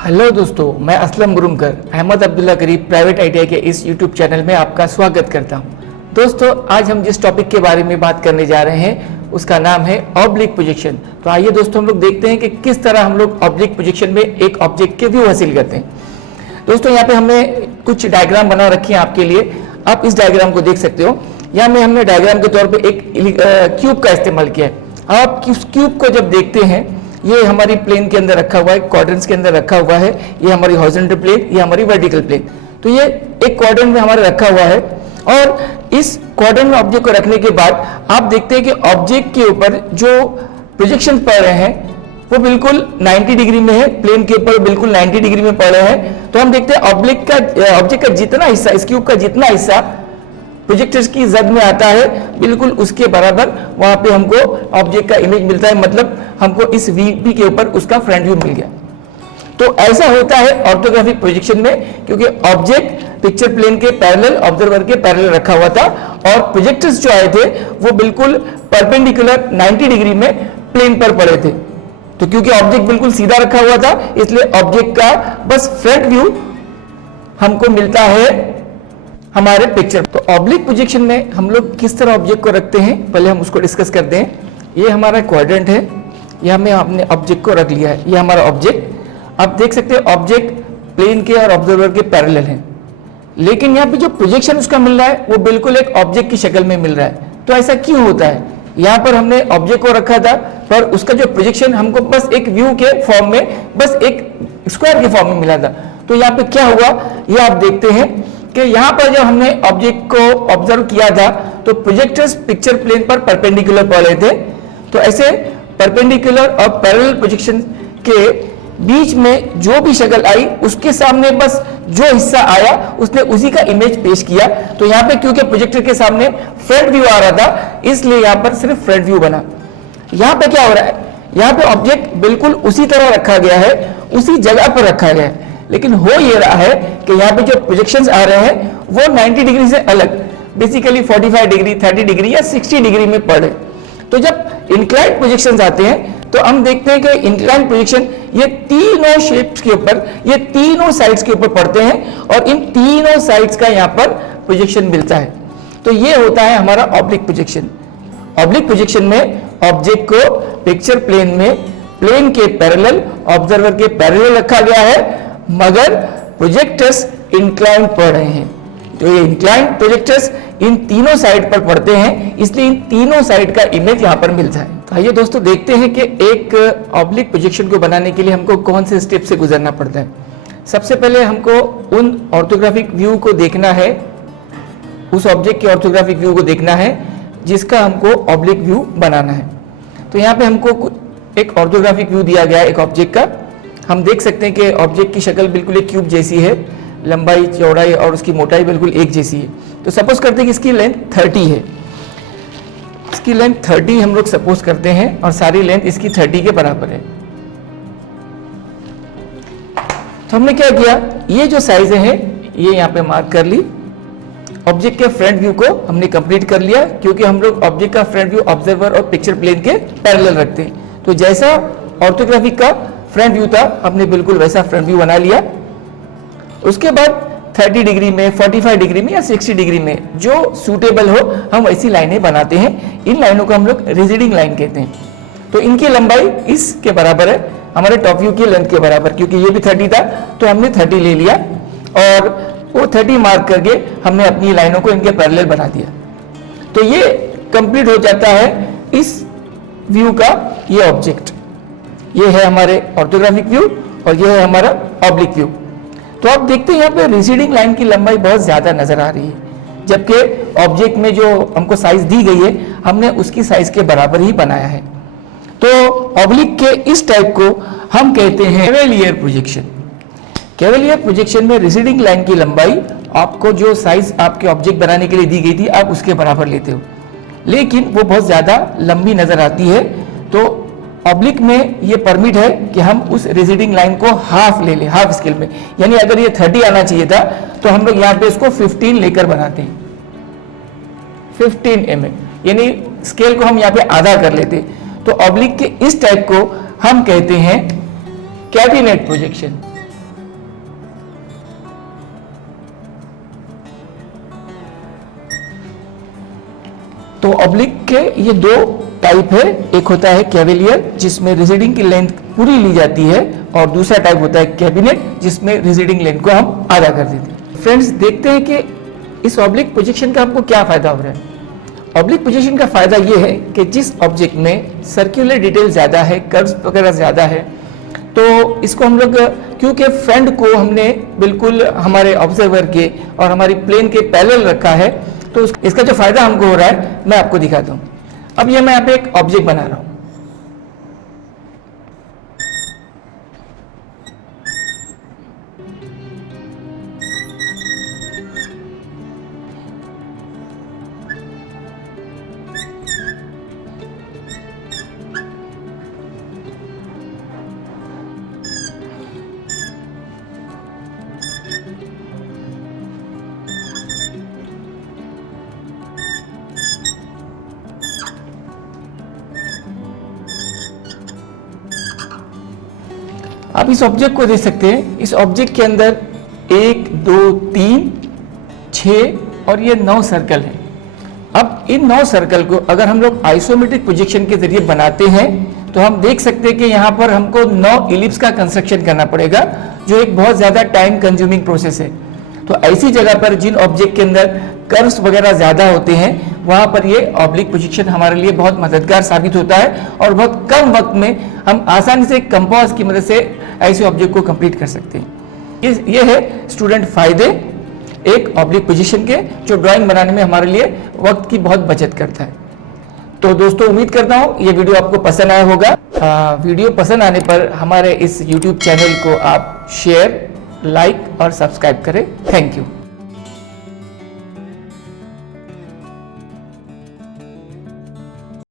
Hello दोस्तों, मैं असलम गुरुमकर अहमद अब्दुल्ला करीब प्राइवेट आईटीआई के इस यूट्यूब चैनल में आपका स्वागत करता हूं। दोस्तों, आज हम जिस टॉपिक के बारे में बात करने जा रहे हैं उसका नाम है ऑब्लिक प्रोजेक्शन। तो आइए दोस्तों, हम लोग देखते हैं कि किस तरह हम लोग ऑब्लिक प्रोजेक्शन में एक ऑब्जेक्ट के व्यू हासिल करते हैं। दोस्तों, यहाँ पे हमने कुछ डायग्राम बना रखी है आपके लिए। आप इस डायग्राम को देख सकते हो। यहाँ में हमने डायग्राम के तौर पर एक क्यूब का इस्तेमाल किया है। आप इस क्यूब को जब देखते हैं, ये हमारी प्लेन के अंदर रखा हुआ है, क्वाड्रेंट्स के अंदर रखा हुआ है। ये हमारी हॉरिजॉन्टल प्लेन, ये हमारी वर्टिकल प्लेन। तो ये एक क्वाड्रेंट में हमारा रखा हुआ है और इस क्वाड्रेंट में ऑब्जेक्ट को रखने के बाद आप देखते हैं कि ऑब्जेक्ट के ऊपर जो प्रोजेक्शन पड़ रहे हैं वो बिल्कुल 90 डिग्री में है। प्लेन के ऊपर बिल्कुल 90 डिग्री में पड़ रहे हैं। तो हम देखते हैं ऑब्जेक्ट का जितना हिस्सा, इस क्यूब का जितना हिस्सा प्रोजेक्टर्स की जद में आता है, बिल्कुल उसके बराबर वहां पे हमको ऑब्जेक्ट का इमेज मिलता है। मतलब हमको इस वीपी के ऊपर उसका फ्रंट व्यू मिल गया। तो ऐसा होता है ऑर्थोग्राफिक प्रोजेक्शन में, क्योंकि ऑब्जेक्ट पिक्चर प्लेन के पैरेलल, ऑब्जर्वर के पैरेलल रखा हुआ था और प्रोजेक्टर्स जो आए थे वो बिल्कुल परपेंडिकुलर 90 डिग्री में प्लेन पर पड़े थे। तो क्योंकि ऑब्जेक्ट बिल्कुल सीधा रखा हुआ था, इसलिए ऑब्जेक्ट का बस फ्रंट व्यू हमको मिलता है हमारे पिक्चर। तो ऑब्लिक प्रोजेक्शन में हम लोग किस तरह ऑब्जेक्ट को रखते हैं, पहले हम उसको डिस्कस करते हैं। ये हमारा क्वाड्रेंट है, यहाँ में हमने ऑब्जेक्ट को रख लिया है। ये हमारा ऑब्जेक्ट, आप देख सकते हैं ऑब्जेक्ट प्लेन के और ऑब्जर्वर के पैरेलल है, लेकिन यहाँ पे जो प्रोजेक्शन उसका मिल रहा है वो बिल्कुल एक ऑब्जेक्ट की शक्ल में मिल रहा है। तो ऐसा क्यों होता है? यहाँ पर हमने ऑब्जेक्ट को रखा था पर उसका जो प्रोजेक्शन हमको बस एक व्यू के फॉर्म में, बस एक स्क्वायर के फॉर्म में मिला था। तो यहाँ पे क्या हुआ, ये आप देखते हैं कि यहाँ पर जब हमने ऑब्जेक्ट को ऑब्जर्व किया था तो प्रोजेक्टर्स पिक्चर प्लेन पर परपेंडिकुलर पड़ रहे थे। तो ऐसे परपेंडिकुलर और पैरेलल प्रोजेक्शन के बीच में जो भी शक्ल आई उसके सामने बस जो हिस्सा आया उसने उसी का इमेज पेश किया। तो यहाँ पे क्योंकि प्रोजेक्टर के सामने फ्रंट व्यू आ रहा था, इसलिए यहाँ पर सिर्फ फ्रंट व्यू बना। यहाँ पे क्या हो रहा है, यहाँ पे ऑब्जेक्ट बिल्कुल उसी तरह रखा गया है, उसी जगह पर रखा गया है, लेकिन हो ये रहा है कि यहाँ पे जो प्रोजेक्शंस आ रहे हैं वो 90 डिग्री से अलग, बेसिकली 45 डिग्री, 30 डिग्री या 60 डिग्री में पड़े। तो जब इंक्लाइंड प्रोजेक्शंस आते हैं तो हम देखते हैं कि इंक्लाइंड प्रोजेक्शन ये तीनों शेप्स के ऊपर, ये तीनों साइड्स के ऊपर पड़ते हैं और इन तीनों साइड्स का यहाँ पर प्रोजेक्शन मिलता है। तो ये होता है हमारा ऑब्लिक प्रोजेक्शन। ऑब्लिक प्रोजेक्शन में ऑब्जेक्ट को पिक्चर प्लेन में प्लेन के पैरेलल, ऑब्जर्वर के पैरेलल रखा गया है, मगर प्रोजेक्टर्स इंक्लाइंड पड़ रहे हैं। तो ये इंक्लाइंड प्रोजेक्टर्स इन तीनों साइड पर पड़ते हैं, इसलिए इन तीनों साइड का इमेज यहाँ पर मिलता है। तो आइए दोस्तों देखते हैं कि एक ऑब्लिक प्रोजेक्शन को बनाने के लिए हमको कौन से स्टेप से गुजरना पड़ता है। सबसे पहले हमको उन ऑर्थोग्राफिक व्यू को देखना है, उस ऑब्जेक्ट के ऑर्थोग्राफिक व्यू को देखना है जिसका हमको ऑब्लिक व्यू बनाना है। तो यहाँ पे हमको एक ऑर्थोग्राफिक व्यू दिया गया है एक ऑब्जेक्ट का। हम देख सकते हैं कि ऑब्जेक्ट की शक्ल बिल्कुल एक क्यूब जैसी है, लंबाई, चौड़ाई और उसकी मोटाई बिल्कुल एक जैसी है। तो सपोज करते हैं कि इसकी लेंथ 30 है, इसकी लेंथ 30 हम लोग सपोज करते हैं और सारी लेंथ इसकी 30 के बराबर है। तो हमने क्या किया, ये जो साइज है ये यहाँ पे मार्क कर ली। ऑब्जेक्ट के फ्रंट व्यू को हमने कंप्लीट कर लिया, क्योंकि हम लोग ऑब्जेक्ट का फ्रंट व्यू ऑब्जर्वर और पिक्चर प्लेन के पैरेलल रखते हैं। तो जैसा ऑर्थोग्राफिक का फ्रंट व्यू था हमने बिल्कुल वैसा फ्रंट व्यू बना लिया। उसके बाद 30 डिग्री में, 45 डिग्री में या 60 डिग्री में जो सूटेबल हो हम ऐसी लाइनें बनाते हैं। इन लाइनों को हम लोग रिजिडिंग लाइन कहते हैं। तो इनकी लंबाई इसके बराबर है, हमारे टॉप व्यू की लेंथ के बराबर। क्योंकि ये भी 30 था तो हमने 30 ले लिया और वो 30 मार्क करके हमने अपनी लाइनों को इनके पैरेलल बना दिया। तो ये कंप्लीट हो जाता है इस व्यू का ये ऑब्जेक्ट। ये है हमारे ऑर्थोग्राफिक व्यू और ये है हमारा ऑब्लिक व्यू। तो आप देखते हैं यहाँ पे रिसीडिंग लाइन की लंबाई बहुत ज्यादा नजर आ रही है, जबकि ऑब्जेक्ट में जो हमको साइज दी गई है हमने उसकी साइज के बराबर ही बनाया है। तो ऑब्लिक के इस टाइप को हम कहते हैं कैवेलियर प्रोजेक्शन। कैवेलियर प्रोजेक्शन में रिसीडिंग लाइन की लंबाई आपको जो साइज आपके ऑब्जेक्ट बनाने के लिए दी गई थी आप उसके बराबर लेते हो, लेकिन वो बहुत ज्यादा लंबी नजर आती है। तो ऑब्लिक में ये परमिट है कि हम उस रिसीडिंग लाइन को हाफ ले लें, हाफ स्केल में। यानी अगर ये 30 आना चाहिए था तो हम लोग यहाँ पे इसको 15 लेकर बनाते हैं, 15 mm, यानी स्केल को हम यहाँ पे आधा कर लेते। तो ऑब्लिक के इस टाइप को हम कहते हैं कैबिनेट प्रोजेक्शन। तो ऑब्लिक के ये दो टाइप है, एक होता है कैवेलियर जिसमें रिसीडिंग की लेंथ पूरी ली जाती है, और दूसरा टाइप होता है कैबिनेट जिसमें रिसीडिंग लेंथ को हम आधा कर देते हैं। फ्रेंड्स, देखते हैं कि इस ऑब्लिक प्रोजेक्शन का हमको क्या फायदा हो रहा है। ऑब्लिक प्रोजेक्शन का फायदा ये है कि जिस ऑब्जेक्ट में सर्कुलर डिटेल ज़्यादा है, कर्व्स वगैरह ज़्यादा है, तो इसको हम लोग, क्योंकि फ्रंट को हमने बिल्कुल हमारे ऑब्जर्वर के और हमारी प्लेन के पैरेलल रखा है, तो इसका जो फायदा हमको हो रहा है मैं आपको दिखाता हूँ। अब ये मैं यहाँ पे एक ऑब्जेक्ट बना रहा हूँ। आप इस ऑब्जेक्ट को देख सकते हैं। इस ऑब्जेक्ट के अंदर 1, 2, 3, 6 और ये 9 सर्कल हैं। अब इन 9 सर्कल को अगर हम लोग आइसोमेट्रिक प्रोजेक्शन के जरिए बनाते हैं तो हम देख सकते हैं कि यहाँ पर हमको 9 इलिप्स का कंस्ट्रक्शन करना पड़ेगा, जो एक बहुत ज़्यादा टाइम कंज्यूमिंग प्रोसेस है। तो ऐसी जगह पर जिन ऑब्जेक्ट के अंदर कर्व्स वगैरह ज़्यादा होते हैं, वहाँ पर ये ऑब्लिक प्रोजेक्शन हमारे लिए बहुत मददगार साबित होता है, और बहुत कम वक्त में हम आसानी से कंपास की मदद से ऐसे ऑब्जेक्ट को कंप्लीट कर सकते हैं। ये है स्टूडेंट फायदे एक ऑब्लिक पोजीशन के, जो ड्राइंग बनाने में हमारे लिए वक्त की बहुत बचत करता है। तो दोस्तों, उम्मीद करता हूँ ये वीडियो आपको पसंद आया होगा। वीडियो पसंद आने पर हमारे इस YouTube चैनल को आप शेयर, लाइक और सब्सक्राइब करें। Thank you.